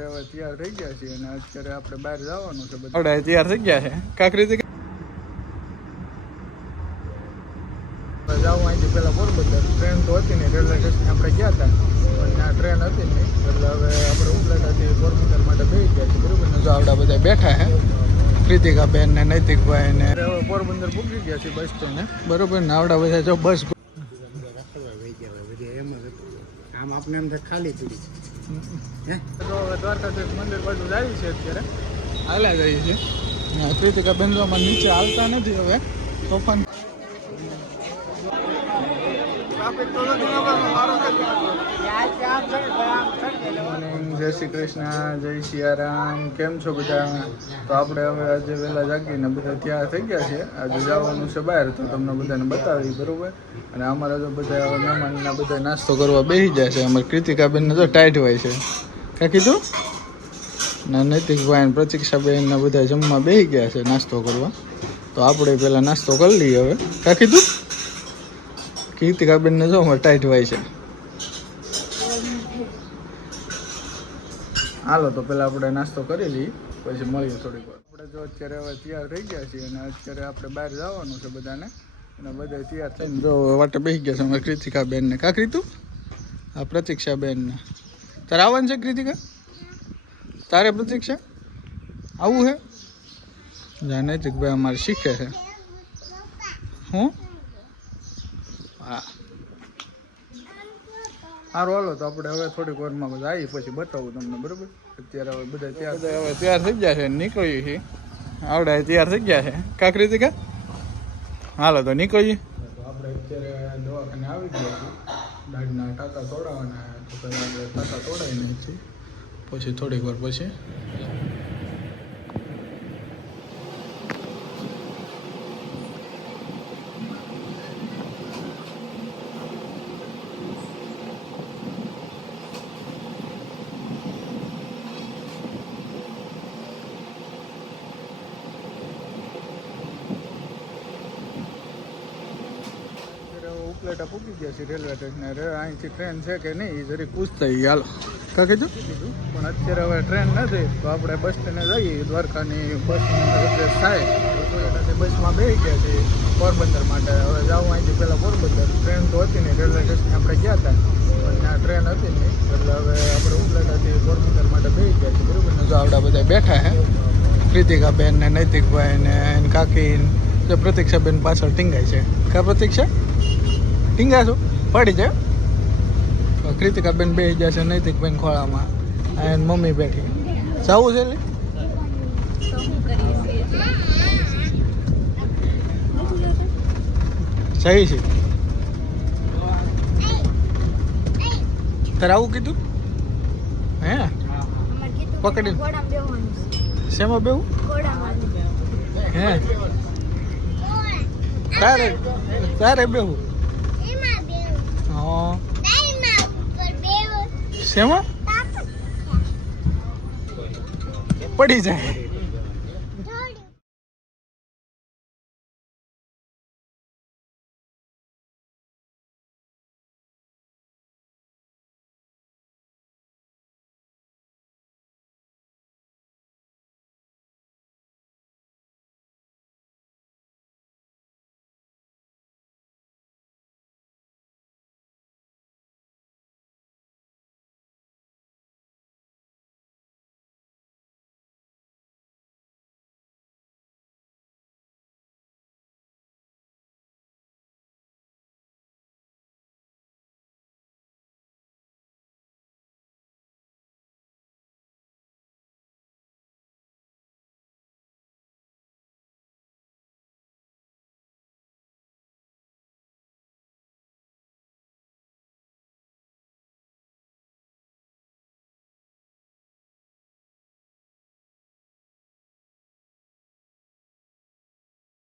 હવે તૈયાર થઈ ગયા છે અને અત્યારે આપણે બહાર જવાનું છે. બધા તૈયાર થઈ ગયા છે. કાકરી જવું અહીંથી પેલા પોરબંદર ટ્રેન તો હતી ને, રેલવે સ્ટેશન આપણે ગયા હતા પણ આ ટ્રેન હતી ને એટલે હવે આપણે ઉપલેટાથી પોરબંદર માટે બેસી ગયા છે. બરોબર ને, જો આવડા બધા બેઠા છે, કૃતિકાબેન ને નૈતિકભાઈ ને. હવે પોરબંદર પૂકી ગયા છે બસ સ્ટેન્ડ. બરોબર ને, આવડા બધા જો બસ આમ આપણે એમ ખાલી પડી તો દ્વારકાધીશ મંદિર બાજુ જાય છે. અત્યારે હાલ્યા જાય છે. કૃતિકાબેન તો અમારે નીચે હાલતા નથી હવે તોફાન. જય શ્રી કૃષ્ણ, જય સિયારામ. કેમ છો બધા? તો આપણે હવે આજે વહેલા જાગીને બધા ત્યાં થઈ ગયા છે. આજે જવાનું છે બહાર, તો તમને બધાને બતાવી. બરોબર, અને અમારા તો બધા મહેમાનના બધા નાસ્તો કરવા બેસી જાય છે. અમારે કૃતિકાબેનને તો ટાઈટ હોય છે. કાં કીધું ના, નૈતિકભાઈ પ્રતિક્ષાબેન ને બધા જમવા બેસી ગયા છે નાસ્તો કરવા. તો આપણે પહેલાં નાસ્તો કરી લઈએ હવે. કાં કીધું કૃતિકાબેનને જો અમારે ટાઈટ હોય છે. હાલો તો પહેલાં આપણે નાસ્તો કરી લઈએ, પછી મળીએ થોડીક વાર. આપણે જો અત્યારે હવે તૈયાર થઈ ગયા છીએ અને અત્યારે આપણે બહાર જવાનું છે બધાને. અને બધા તૈયાર થઈને જો વાટે બેસી ગયા છે અમારે કૃતિકાબેનને. કાં કીધું આ પ્રતિક્ષાબેનને. તારે આવવાનું છે કૃતિકા? તારે પ્રતિક્ષા આવું છે? જ્યાં નૈતિકભાઈ અમારે શીખે છે. હું હા સારું, હાલો તો આપણે હવે થોડીક વારમાં બધા આવી પછી બતાવું તમને. બરાબર, અત્યારે હવે બધા તૈયાર થઈ ગયા છે, નીકળીએ છીએ. આવડા તૈયાર થઈ ગયા છે. કાકરી હતી કા? હાલો તો નીકળીએ. આપણે અત્યારે દવાખાને આવી ગયા છીએ. દાઢના ટાંકા તોડાવવાના, તો પહેલાં આપણે ટાંકા તોડાવી નાખીએ, પછી થોડીક વાર પછી ઉપલેટા પૂકી ગયા છે રેલવે સ્ટેશન. અહીંથી ટ્રેન છે કે નહીં એ જરી પૂછતા એ. હાલો કાં કીધું પણ અત્યારે હવે ટ્રેન નથી તો આપણે બસ સ્ટેન્ડે જઈએ. દ્વારકાની બસ રિપ્લેસ થાય તો બસમાં બેસી ગયા છે પોરબંદર માટે. હવે જવું અહીંથી પહેલાં પોરબંદર. ટ્રેન તો હતી ને, રેલવે સ્ટેશન આપણે ગયા હતા પણ આ ટ્રેન હતી ને એટલે હવે આપણે ઉપલેટાથી પોરબંદર માટે બેસી ગયા છે. બરાબર ને, જો આવડા બધા બેઠા છે, કૃતિકાબેન ને નૈતિકભાઈ ને કાકી. જો પ્રતિક્ષાબેન પાછળ ટીંગાય છે. કા પ્રતિક્ષા ટીંગા છો? પડી જાય. કૃતિકાબેન બેસી જાય છે નૈતિકબેન ખોળામાં, અને મમ્મી બેઠી. જવું છે એટલે સહી છે. તારે આવું કીધું હે? પકડીને શેમાં બેવું હે? તારે બેવું શેમાં પડી જાય.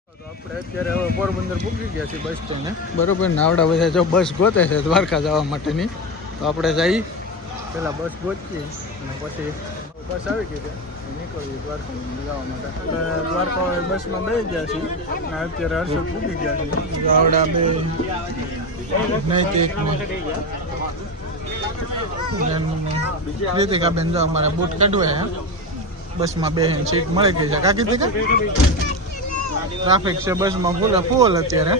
તો આપણે અત્યારે હવે પોરબંદર પૂકી ગયા છીએ બસ સ્ટેન્ડે. બરોબર ને, આવડા બધા જો બસ ગોતે છે દ્વારકા જવા માટેની. તો આપણે જઈએ પહેલાં બસ ગોતીએ અને પછી બસ આવી ગઈ છે, નીકળીએ દ્વારકા જવા માટે. દ્વારકા બસમાં બેસી ગયા છીએ અને અત્યારે હર્ષદ પૂકી ગયા છીએ. આવડા બે નૈતિક કૃતિકા બેન જો અમારે બૂટ કાઢવા હે બસમાં બેહીને સીટ મળી ગઈ છે કાકી દીકા ટ્રાફિક છે બસમાં ફૂલ અત્યારે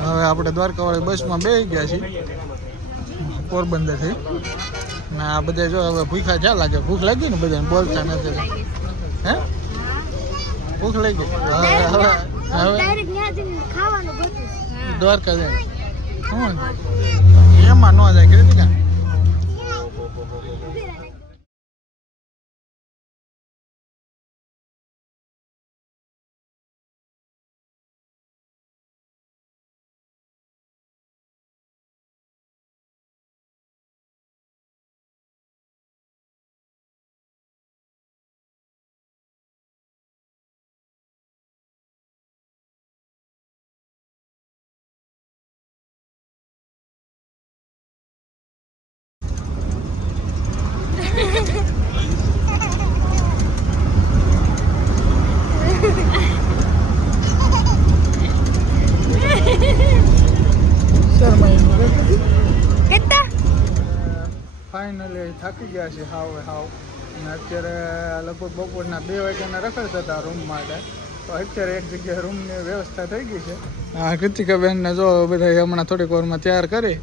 હવે આપણે દ્વારકાવાળી બસમાં બેસી ગયા છીએ પોરબંદરથી ને આ બધા જો હવે ભૂખા જ્યાં લાગે ભૂખ લાગી ને બધાને બોલતા નથી હે ભૂખ લાગી હવે દ્વારકા જાય શું એમાં ન જાય કૃતિકા ફાઇનલી થાકી ગયા છે હાવ અને અત્યારે લગભગ બપોરના 2 વાગ્યાના રખડતા હતા રૂમ માટે તો અત્યારે એક જગ્યાએ રૂમની વ્યવસ્થા થઈ ગઈ છે હા કૃતિકાબેનને જો બધા હમણાં થોડીક વારમાં તૈયાર કરી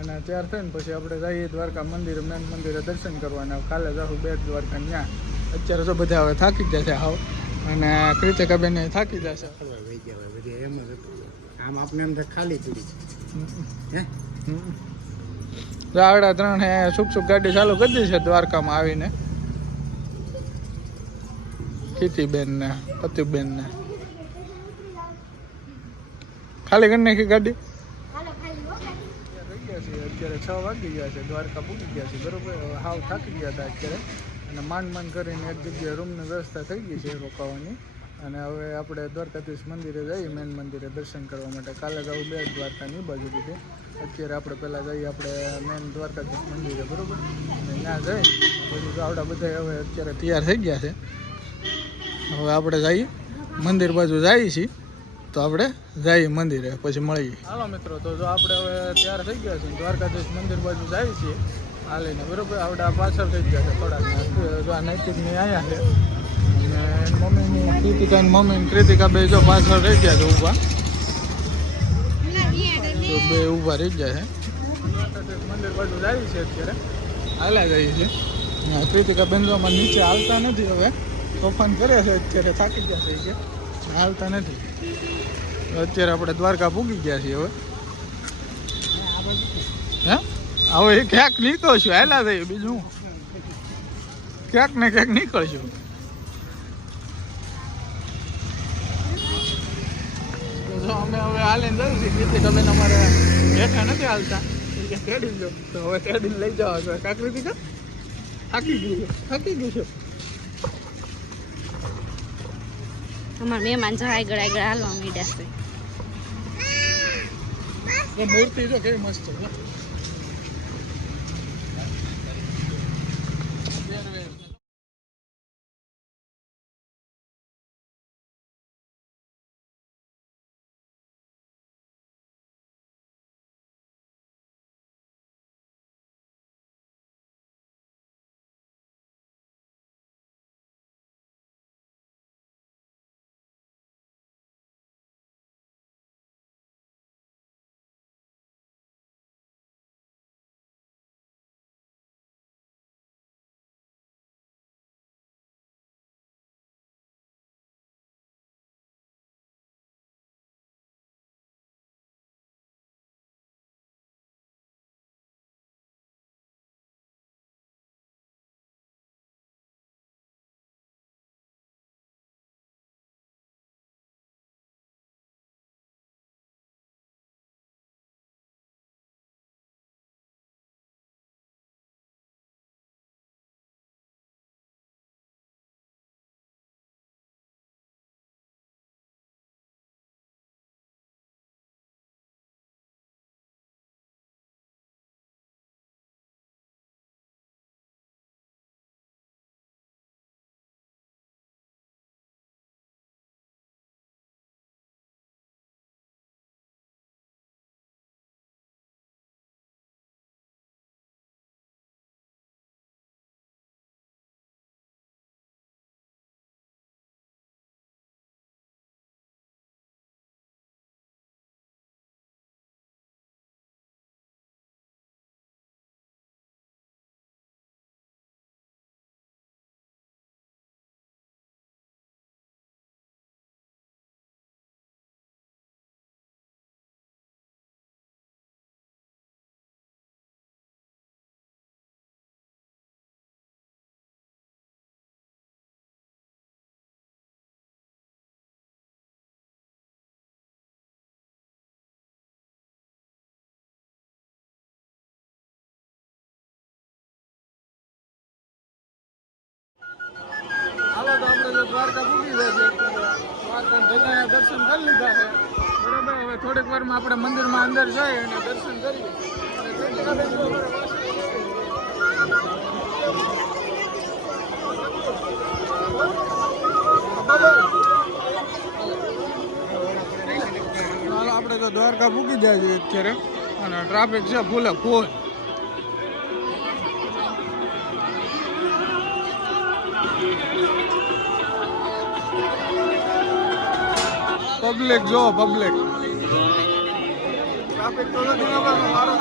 અને તૈયાર થઈને પછી આપણે જઈએ દ્વારકા મંદિરે મેન મંદિરે દર્શન કરવાના કાલે જાઉં બેટ દ્વારકા ત્યાં અત્યારે જો બધા હવે થાકી ગયા છે હાવ અને કૃતિકાબેન થાકી જશે આમ આપણે એમ ખાલી પડી હે રાવડા 3 હે સુખ ગાડી ચાલુ કરી દીધી છે દ્વારકામાં આવીને કીર્તિબેન ને પતિબેન ને ખાલી કરી નાખી ગાડી અત્યારે 6 વાગી ગયા છે દ્વારકા પૂકી ગયા છે બરોબર હાવ થાકી ગયા હતા અત્યારે અને માંડ કરીને એક જગ્યાએ રૂમની વ્યવસ્થા થઈ ગઈ છે રોકાવાની અને હવે આપણે દ્વારકાધીશ મંદિરે જઈએ મેન મંદિરે દર્શન કરવા માટે કાલે જવું બેટ દ્વારકાની બાજુ દીધી અત્યારે આપણે પહેલાં જઈએ આપણે મેન દ્વારકાધીશ મંદિરે બરાબર અને ત્યાં જઈ પછી આવડા બધા હવે અત્યારે તૈયાર થઈ ગયા છે હવે આપણે જઈએ મંદિર બાજુ જઈએ છીએ તો આપણે જઈએ મંદિરે પછી મળીએ હાલો મિત્રો તો જો આપણે હવે તૈયાર થઈ ગયા છે દ્વારકાધીશ મંદિર બાજુ જઈએ છીએ હાલીને બરાબર આવડા પાછળ થઈ ગયા છે થોડાક જો આ નૈતિકની અહીંયા છે અને મમ્મીની કૃતિકા મમ્મી કૃતિકા બે જો પાછળ રહી ગયા છે ઊભા તો બે ઊભા રહી ગયા છે મંદિર બાજુ જાય છે અત્યારે હાલા જઈએ છીએ કૃતિકા બેન જો અમારે નીચે હાલતા નથી હવે તોફાન કરે છે અત્યારે થાકી ગયા છે કે હાલતા નથી અત્યારે આપણે દ્વારકા પૂગી ગયા છીએ હવે હે હવે ક્યાંક નીકળશું હાલા થઈએ બીજું ક્યાંક ને ક્યાંક નીકળશું અમે હવે હાલીને જઈએ છીએ કૃતિકા બેન અમારે બેઠા નથી હાલતા તેડી જો તો હવે તેડીને લઈ જવા છો કા કૃતિકા થાકી ગયું છે અમારા મહેમાન જો આગળ હાલવા માંડ્યા છે મૂર્તિ જો કેવી મસ્ત છે દ્વારકા પૂકી જાય છે. દ્વારકા ધજાના દર્શન કરી લીધા છે બરાબર. હવે થોડીક વારમાં આપણે મંદિરમાં અંદર જઈ અને દર્શન કરીએ. હાલો આપણે તો દ્વારકા પૂકી જાય છે અત્યારે અને ટ્રાફિક છે ફૂલે ફૂલ. પબ્લિક જો પબ્લિક ટ્રાફિક તો નથી વારો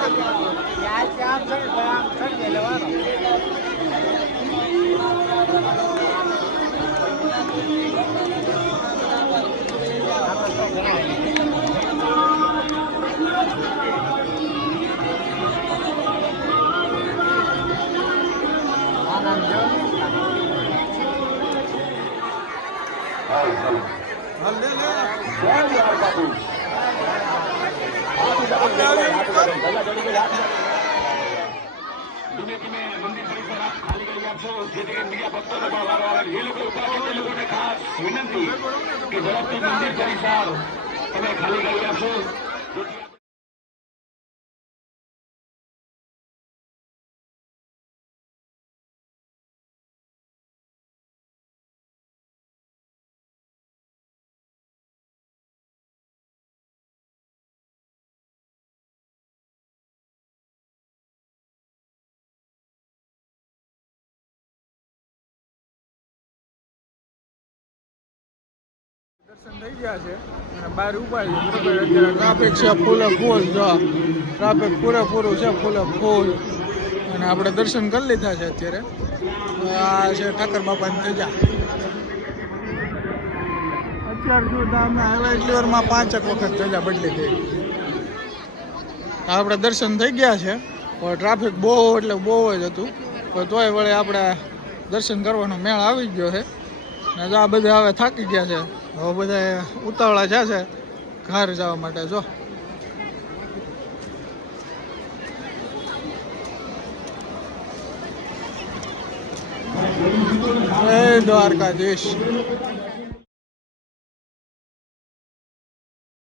દર્શન થઈ ગયા છે અને બહાર ઉભા છે બરાબર. અત્યારે ટ્રાફિક છે ફૂલે ફૂલ. જો ટ્રાફિક પૂરેપૂરું છે ફૂલે ફૂલ. અને આપણે દર્શન કરી લીધા છે અત્યારે. આ છે ઠાકર બાપાની ધજા. અત્યાર સુધી અમે હાઈલાઇટરમાં 5 વખત ધજા બદલી ગઈ. આપણે દર્શન થઈ ગયા છે પણ ટ્રાફિક બહુ એટલે બહુ જ હતું. તો તોય વળે આપણે દર્શન કરવાનો મેળ આવી ગયો છે. ને આ બધા હવે થાકી ગયા છે. હવે બધા ઉતાવળા જશે ઘર જવા માટે. જો જય દ્વારકાધીશ.